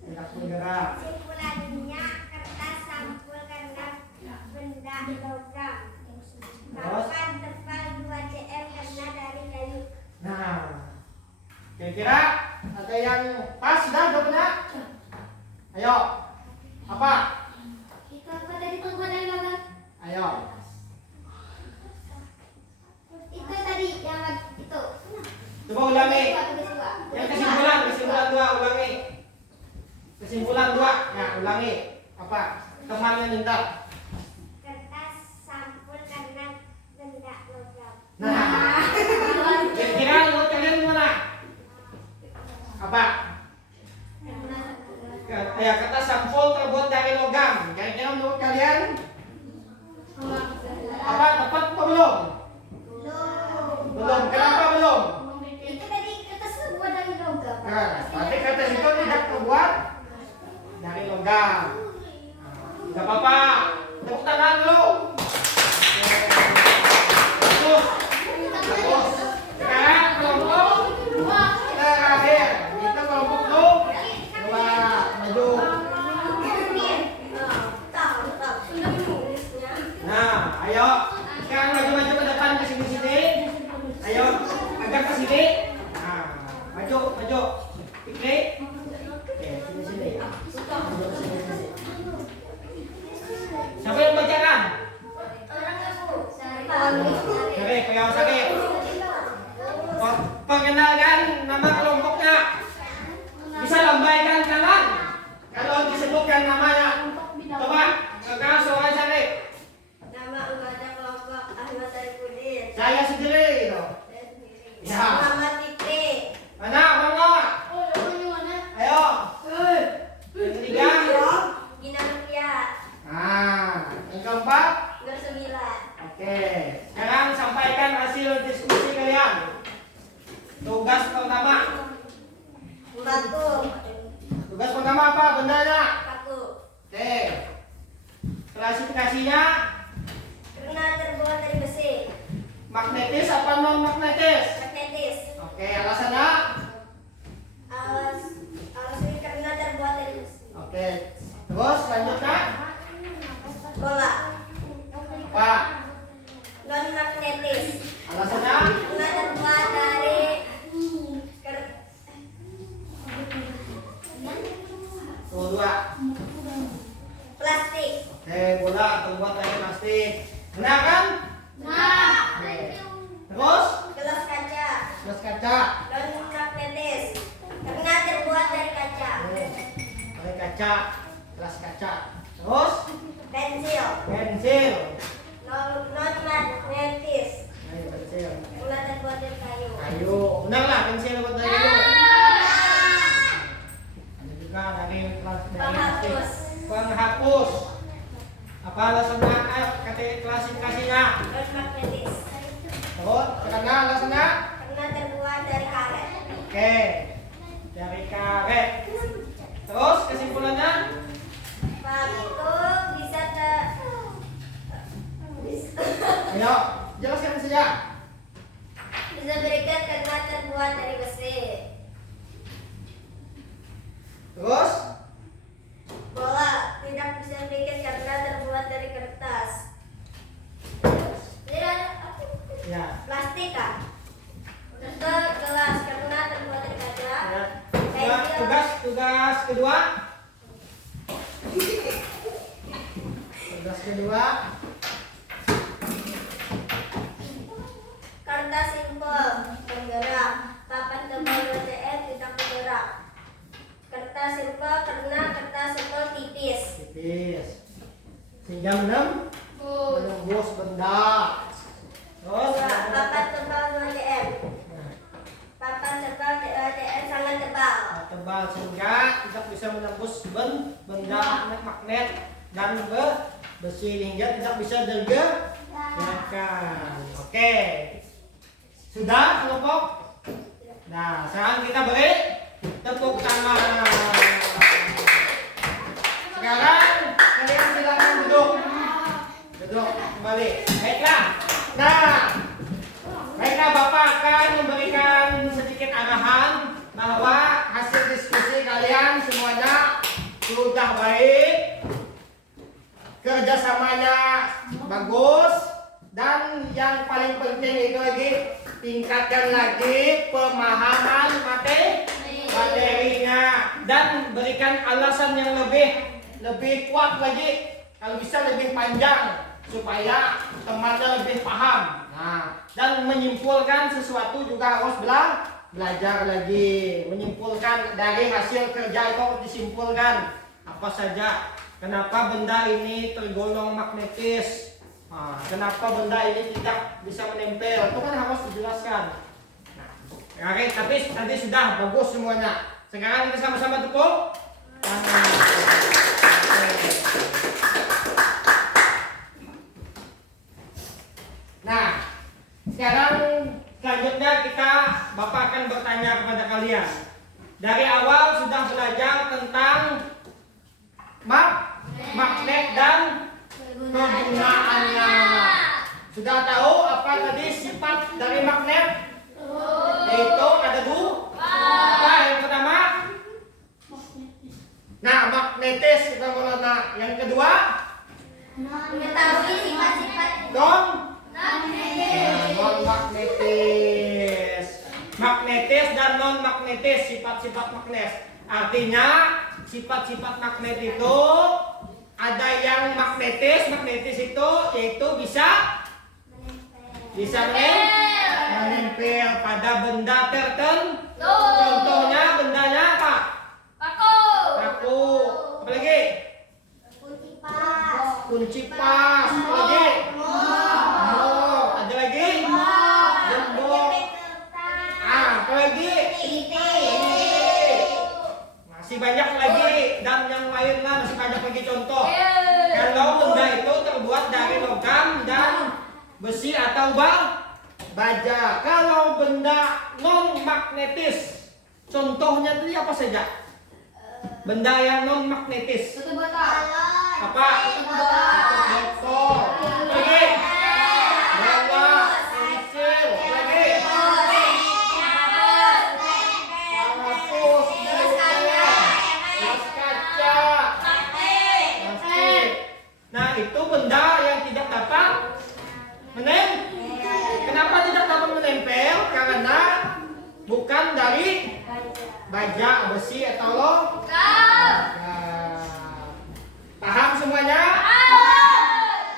tidak bergerak. Kesimpulannya kertas sampul karena benda logam. Terus? Papan tebal 2 cm karena dari kayu. Nah, kira-kira ada yang pas sudah jawabannya? Ayo, apa? Itu apa tadi terbuat dari logam? Ayo, Itu tadi yang itu. coba ulangi. Tugas 2. Yang kesimpulan 2 ulangi. Kesimpulan 2, ya ulangi. Apa? Temannya minta. Kertas sampul karena benda logam. Nah, kira-kira menurut kalian gimana? Apa? Ya, kertas sampul terbuat dari logam. Kira-kira menurut kalian apa? Tepat atau belum? Belum. Kenapa belum? Itu tadi kertas terbuat dari logam. Nah, berarti kertas itu tidak terbuat dari logam. Gak apa-apa. Tepuk tangan dulu. Terus. Sekarang kelompok terakhir. Itu kelompok lu. 2 maju. Nah, ayo. Sekarang maju-maju ke depan ke sini-sini. Ayo, agak ke sini. Nah, maju. Fikri. Oke, sini-sini. Maju ke sini-sini. Siapa yang bacakan? Oke, pegang sakit. Perkenalkan nama kelompoknya. Bisa lambaikan tangan kalau disebutkan namanya. Coba, kakak suara sakit. Nama anggota kelompok Ahmad Arifudin. Saya sendiri gitu. Ya. Muhammad Fikri. Mana? Ayo. Yang ketiga. Gina Rupiah. Nah, yang keempat. Nur Sembilan. Oke. Sekarang sampaikan hasil diskusi kalian. Tugas pertama. Paku. Tugas pertama apa bendanya? Paku. Oke. Klasifikasinya Karena terbuat dari besi. magnetis apa non magnetis? Magnetis. Oke, alasannya? Alas karena terbuat dari besi. Oke. Terus selanjutnya Bola. apa? Non magnetis. Alasannya? Karena terbuat dari Tuh, 2. plastik. Oke, bola terbuat dari plastik. Benar kan? Oke. Terus Gelas kaca. gelas kaca. Non magnetis. Karena terbuat dari kaca. Dari kaca, gelas kaca. Terus Pensil. pensil. Non Ayo, jelaskan saja. Bisa berikat karena terbuat dari besi. Terus, Bola tidak bisa berikat karena terbuat dari kertas. Tidak ada ya. plastik kan? Gelas karena terbuat dari kaca. Ya. Tugas kedua. Tugas kedua. Kertas simpel bergerak. Papan tebal WTF tidak bergerak. Kertas simpel karena kertas simpel tipis. Tipis. Sehingga menembus benda. Terus, Papan tebal WTF. nah, Papan tebal WTF sangat tebal. tebal sehingga tidak bisa menembus benda magnet dan besi hingga tidak bisa digerakkan. Oke. Sudah kelompok? Nah, sekarang kita beri tepuk tangan. Sekarang kalian silakan duduk. Duduk kembali. Baiklah. Nah, baiklah, Bapak akan memberikan sedikit arahan bahwa hasil diskusi kalian semuanya sudah baik, kerjasamanya bagus, dan yang paling penting itu lagi tingkatkan lagi pemahaman materinya dan berikan alasan yang lebih kuat lagi, kalau bisa lebih panjang supaya temannya lebih paham. Nah, dan menyimpulkan sesuatu juga harus belajar lagi, menyimpulkan dari hasil kerja itu harus disimpulkan apa saja, kenapa benda ini tergolong magnetis. Nah, kenapa benda ini tidak bisa menempel, itu kan harus dijelaskan. Nah, oke, tapi tadi sudah bagus semuanya. Sekarang kita sama-sama tepuk tangan. Nah, sekarang selanjutnya Bapak akan bertanya kepada kalian. Dari awal sudah belajar tentang magnet dan kegunaannya. Sudah tahu apa tadi sifat dari magnet? Yaitu ada dua. Apa yang pertama? Nah, magnetis kita mulai. Yang kedua? Mengetahui sifat-sifat non-magnetis. Magnetis dan non-magnetis, sifat-sifat magnet. Artinya sifat-sifat magnet itu ada yang magnetis itu yaitu bisa menempel pada benda tertentu. Contohnya bendanya apa? Paku. Apa lagi? Kunci pas. Apa lagi? Mol. Ada lagi? Gembok. Apa lagi? Masih banyak lagi, dan yang lain lah masih banyak lagi contoh. Kalau benda itu terbuat dari logam dan besi atau baja. Kalau benda non magnetis, contohnya tadi apa saja? Benda yang non magnetis. Apa? Botol. Lagi? Bola, pensil. Lagi? Parafus, gelas kaca, plastik. Nah, itu benda yang tidak dapat menempel. Kenapa tidak dapat menempel? Karena bukan dari baja, besi atau logam. Paham semuanya?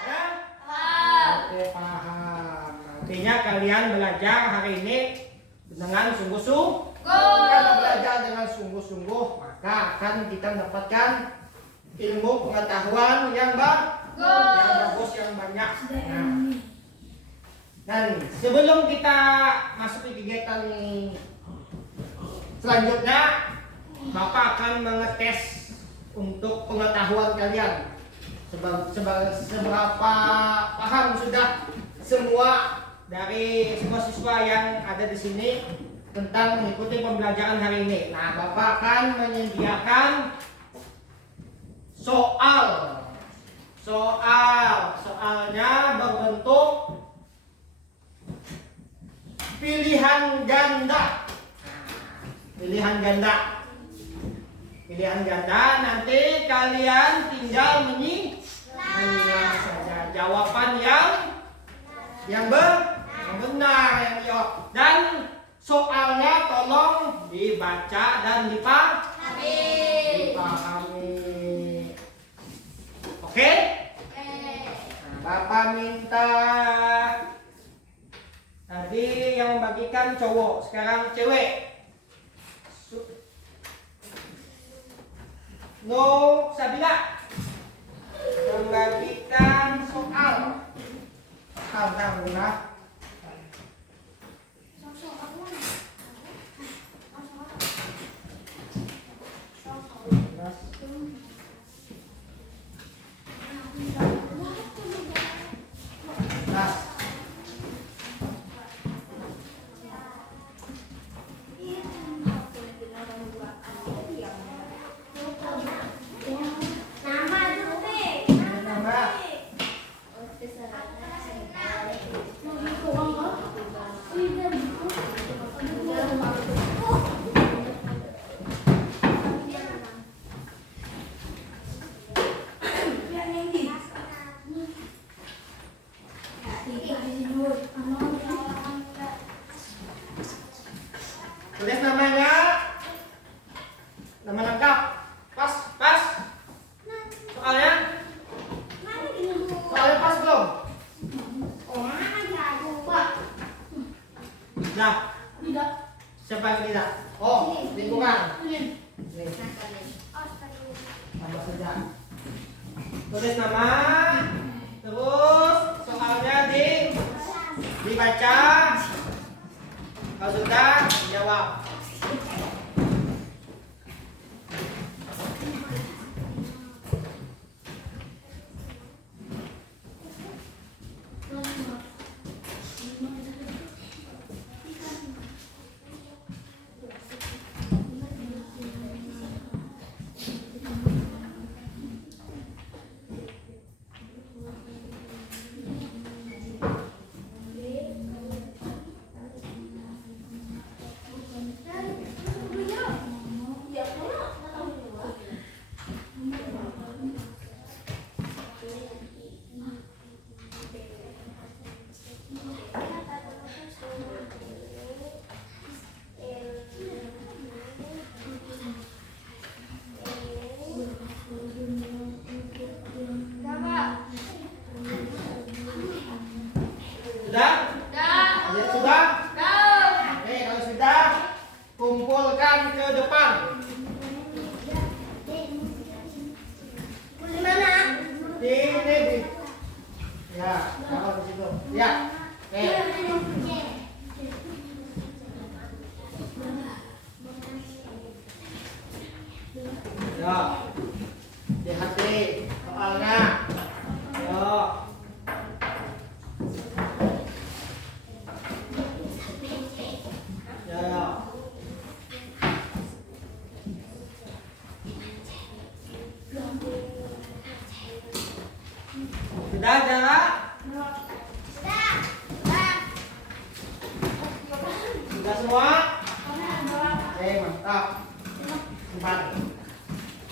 Ya? Oke, paham. Artinya kalian belajar hari ini dengan sungguh-sungguh. Kalau belajar dengan sungguh-sungguh, maka akan kita mendapatkan ilmu pengetahuan yang bagus, yang banyak. Nah, dan sebelum kita masuk ke kegiatan selanjutnya, Bapak akan mengetes untuk pengetahuan kalian seberapa paham sudah semua dari siswa-siswa yang ada di sini tentang mengikuti pembelajaran hari ini. Nah, Bapak akan menyediakan soalnya berbentuk pilihan ganda. Pilihan ganda. Pilihan ganda nanti kalian tinggal menyimak saja jawaban yang benar yang jawab. Dan soalnya tolong dibaca dan dipahami. Oke? Nah, Bapak minta tadi yang membagikan cowok, sekarang cewek. Sabila membagikan soal. Tahu nah. Tulis namanya, nama lengkap, pas. Soalnya pas belum? Nah, siapa yang tidak? Oh, lingkungan. Tambah saja. Tulis nama, terus soalnya dibaca. Kalau sudah, jawab. Sudah? Ya, sudah? Oke, kalau sudah, kumpulkan ke depan. Di. Ya, kalau di situ. Ya. Oke. Ya. Hati-hati soalnya. Yo. Sudah, Jara? Sudah semua? Oke, mantap. Simpan.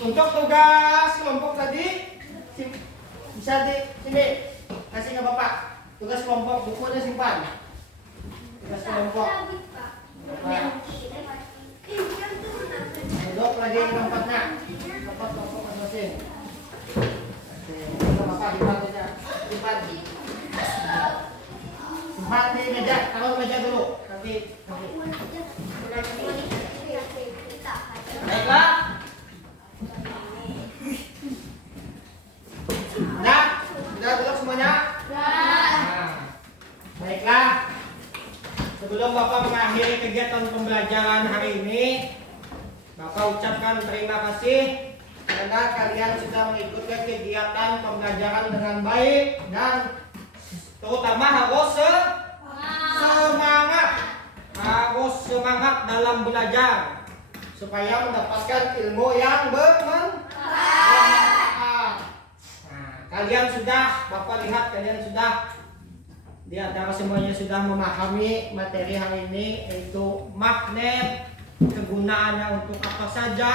Untuk tugas kelompok tadi bisa di sini kasih ke Bapak. Tugas kelompok bukunya simpan. Tugas kelompok. Duduk lagi di tempatnya. Tempat kelompok masing-masing. Bapak simpan di meja, taruh meja dulu. Nanti. Baiklah. Sudah duduk semuanya? Nah, baiklah. Sebelum Bapak mengakhiri kegiatan pembelajaran hari ini, Bapak ucapkan terima kasih karena kalian sudah mengikuti kegiatan pembelajaran dengan baik dan terutama harus semangat dalam belajar supaya mendapatkan ilmu yang bermanfaat. Nah, Bapak lihat kalian sudah di antara semuanya sudah memahami materi hari ini, yaitu magnet, kegunaannya untuk apa saja,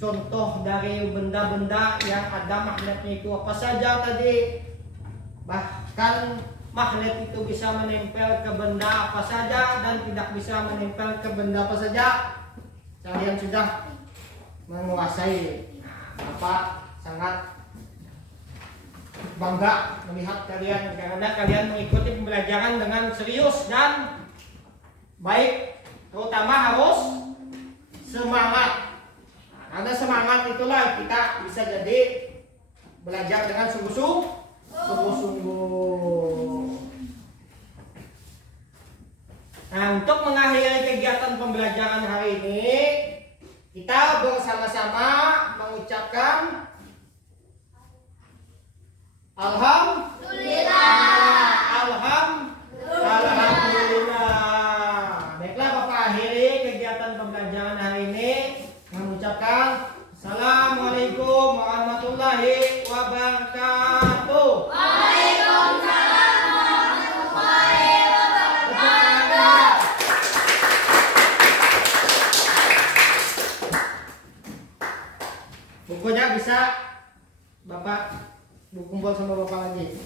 contoh dari benda-benda yang ada magnetnya itu apa saja tadi. Bahkan magnet itu bisa menempel ke benda apa saja dan tidak bisa menempel ke benda apa saja. Kalian sudah menguasai. Bapak sangat bangga melihat kalian karena kalian mengikuti pembelajaran dengan serius dan baik, terutama harus semangat. Karena semangat itulah kita bisa jadi belajar dengan sungguh-sungguh. Nah, untuk mengakhiri kegiatan pembelajaran hari ini, kita bersama-sama mengucapkan Alhamdulillah. Baiklah, Bapak akhiri kegiatan pembelajaran hari ini mengucapkan Assalamualaikum warahmatullahi wabarakatuh. Waalaikumsalam warahmatullahi wabarakatuh. Bukunya bisa Bapak kumpul sama Bapak lagi.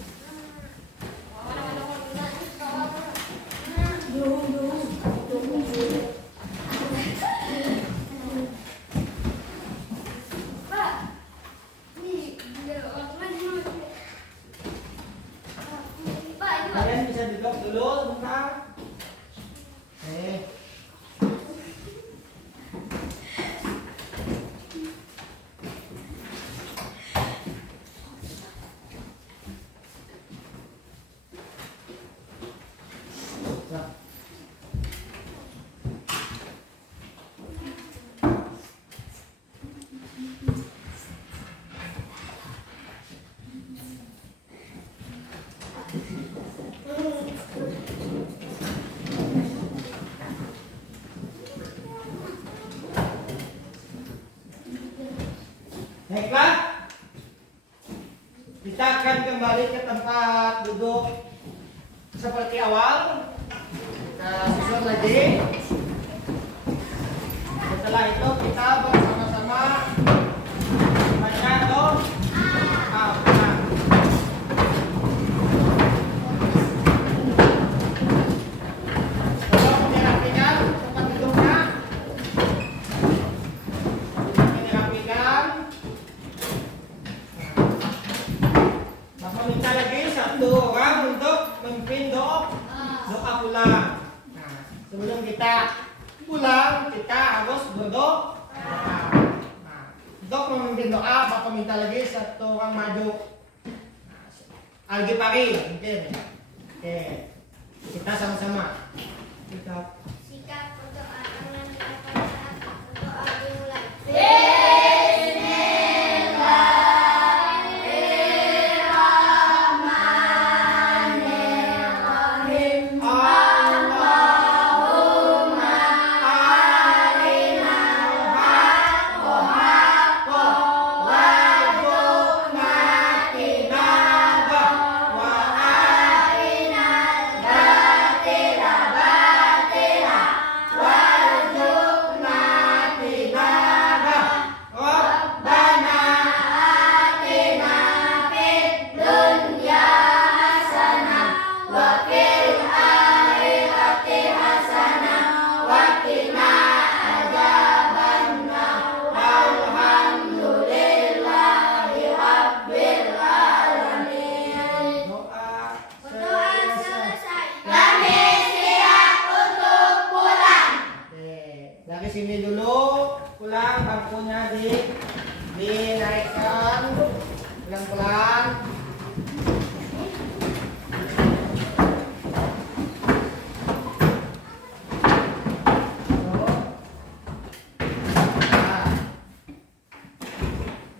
Pak, ini waktunya gimana? Pak, ini Pak. Kalian bisa duduk dulu sebentar. Baiklah, kita akan kembali ke tempat duduk seperti awal. Kita susun lagi. Setelah itu kita bersama-sama baca doa. Tolong dirapikan tempat duduknya. Dirapikan. Bapak minta lagi satu orang untuk memimpin doa pula. Nah, sebelum kita pulang kita harus berdoa. Nah, untuk memimpin doa, Bapak minta lagi satu orang maju. Algi Pari mungkin. Oke, kita sama-sama. Kita Sikap berdoa dengan pada saat berdoa dimulai. sini dulu, pulang bangkunya dinaikkan pelan-pelan.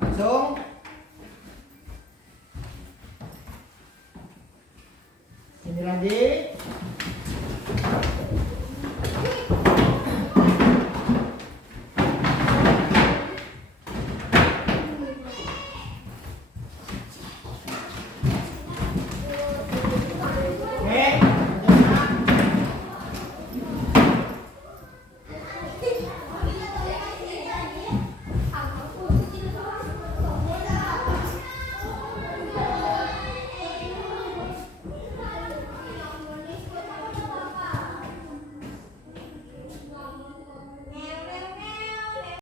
Langsung. Sini lagi.